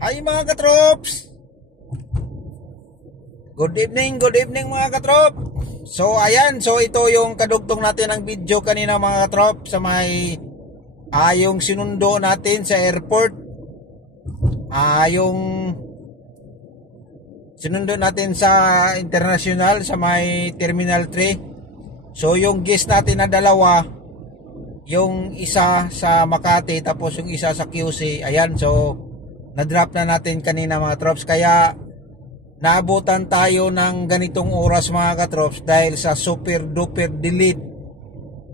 Hi mga katrops! Good evening mga katrop. So ayan, so ito yung kadugtong natin ng video kanina mga katrop sa may yung sinundo natin sa airport. Yung sinundo natin sa international sa may Terminal 3. So yung guest natin na dalawa, yung isa sa Makati tapos yung isa sa QC. Ayan, so na-drop na natin kanina mga trops, kaya naabutan tayo ng ganitong oras mga katrops dahil sa super duper delayed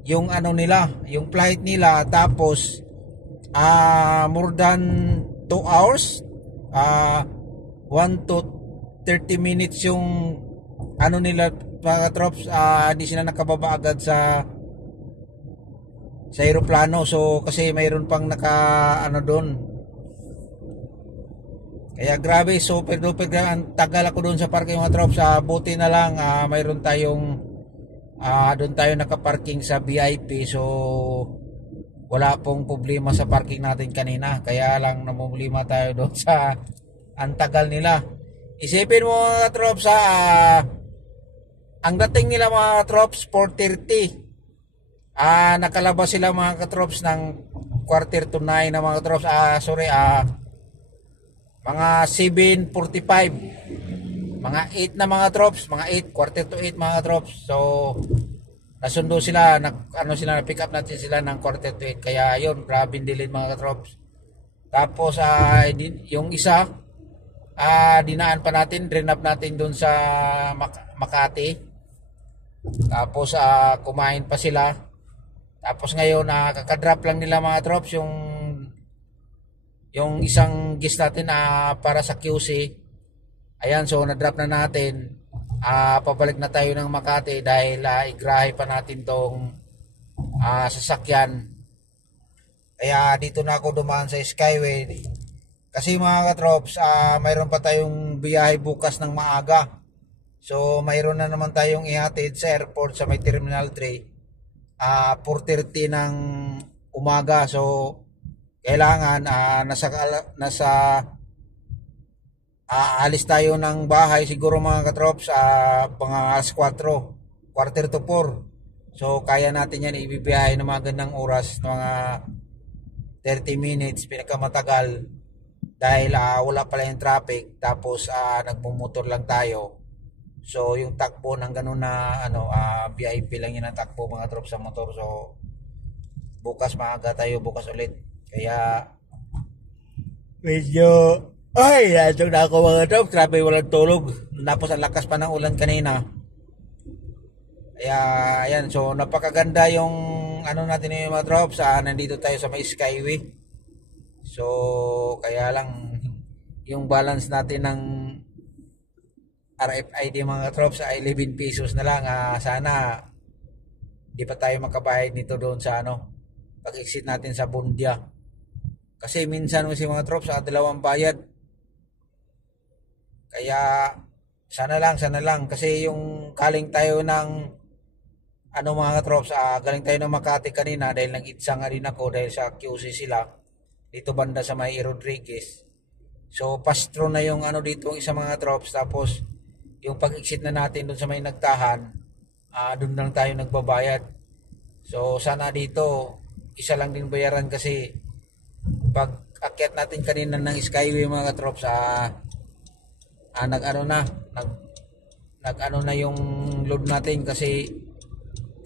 yung ano nila, yung flight nila. Tapos more than 2 hours, 1 to 30 minutes yung ano nila mga katrops. Hindi sila nakababa agad sa aeroplano. So kasi mayroon pang naka ano doon. Kaya grabe, super duper ang tagal ako doon sa parking mga trops. Buti na lang mayroon tayong doon tayo nakaparking sa VIP. So wala pong problema sa parking natin kanina. Kaya lang namumulima tayo doon sa ang tagal nila. Isipin mo mga trops, ang dating nila mga trops 4:30. Nakalabas sila mga katrops ng 8:45 na mga katrops. Mga 7:45, mga 8 na mga trops, mga 8, 7:45 mga trops. So nasundo sila, na pick up natin sila ng 7:45. Kaya yun, grabe din mga trops. Tapos yung isa dinaan pa natin, drain up natin doon sa Makati. Tapos kumain pa sila. Tapos ngayon kakadrop lang nila mga trops yung isang guest natin para sa QC. Ayan, so na-drop na natin. Pabalik na tayo ng Makati dahil igrahe pa natin tong sasakyan. Kaya dito na ako dumaan sa Skyway. Kasi mga katrops, mayroon pa tayong biyahe bukas ng maaga. So mayroon na naman tayong ihatid sa airport sa may Terminal 3. 4:30 ng umaga. So kailangan alis tayo ng bahay siguro mga katrops mga alas 4, quarter to 4. So kaya natin yan ibibiyahe ng mga gandang oras, mga 30 minutes pinakamatagal dahil wala pala yung traffic. Tapos nagmumotor lang tayo. So yung takbo ng ganun na VIP lang yun ang takbo mga trops sa motor. So bukas maaga tayo bukas ulit. Kaya medyo natog na ako mga trops. Grabe, walang tulog. Tapos ang lakas pa ng ulan kanina. Kaya ayan, so napakaganda yung natin yung mga trops. Nandito tayo sa may Skyway. So kaya lang yung balance natin ng RFID mga trops ay 11 pesos na lang. Sana di pa tayo makabayad nito doon sa pag-exit natin sa Bundia. Kasi minsan kasi mga trops dalawang bayad. Kaya sana lang kasi yung galing tayo ng mga trops, galing tayo ng Makati kanina dahil nag-itsa nga rin ako dahil sa QC sila dito banda sa may Rodriguez. So pastro na yung dito ang isa mga trops. Tapos yung pag-exit na natin doon sa may Nagtahan, doon lang tayo nagbabayad. So sana dito isa lang din bayaran kasi pag akyat natin kanina ng Skyway mga katrops, nag yung load natin kasi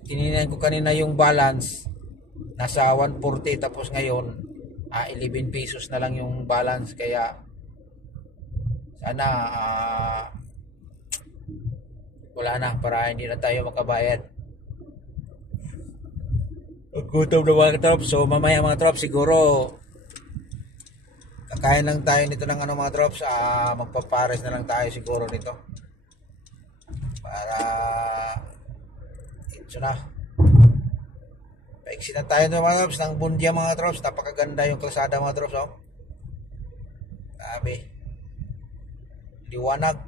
tinignan ko kanina yung balance nasa 140 tapos ngayon 11 pesos na lang yung balance. Kaya sana wala na para hindi na tayo makabayad. Gutom na mga trops. So mamaya mga trops siguro kakain lang tayo nito ng mga trops. Magpapares na lang tayo siguro nito para ito na paiksi na tayo mga trops ng Bundia mga trops. Napakaganda yung kalsada mga trops. Grabe, liwanag.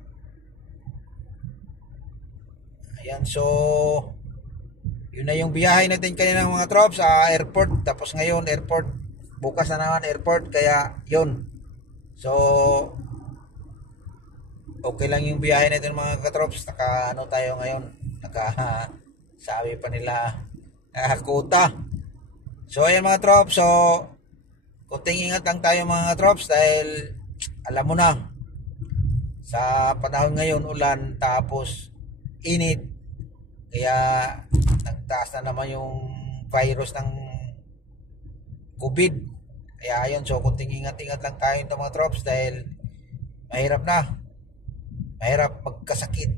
Ayan, so yun na yung biyahe natin kanina mga trops airport. Tapos ngayon airport, bukas na naman airport. Kaya yun, So, okay lang yung biyahe natin mga katrops. Naka ano tayo ngayon. Naka sabi pa nila kuta. So ayan mga trops. So kunting ingat lang tayo mga trops dahil alam mo na sa panahon ngayon ulan tapos init. Kaya nagtaas na naman yung virus ng COVID. Kaya ayun, so kunting ingat-ingat lang tayo ito mga trops dahil mahirap na. Mahirap magkasakit.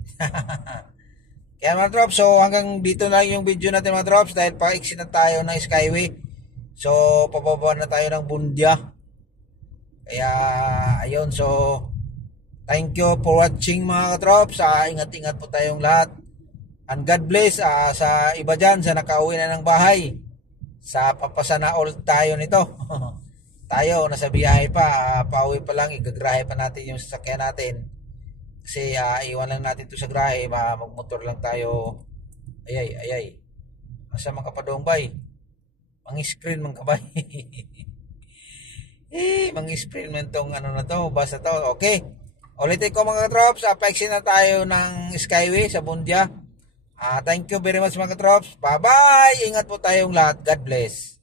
Kaya mga drops, so hanggang dito na yung video natin mga drops dahil pa-exit na tayo ng Skyway. So pababa na tayo ng Bundya. Kaya ayun, so thank you for watching mga drops. Ingat-ingat po tayong lahat. And God bless sa iba dyan sa nakauwi na ng bahay. Sa papasana all tayo nito. Tayo nasa biyahe pa, pauwi pa lang, igagrahe pa natin yung sasakyan natin. Kasi iwan lang natin to sa grahe, magmotor lang tayo. Ayay. Asa mga kapadongbay? Mang-screen man kabay. Mang-screen man tong ano na to, basta to. Okay. Ulitin ko mga katrops, paiksin na tayo ng Skyway sa Bundya. Thank you very much mga katrops. Bye-bye. Ingat po tayong lahat. God bless.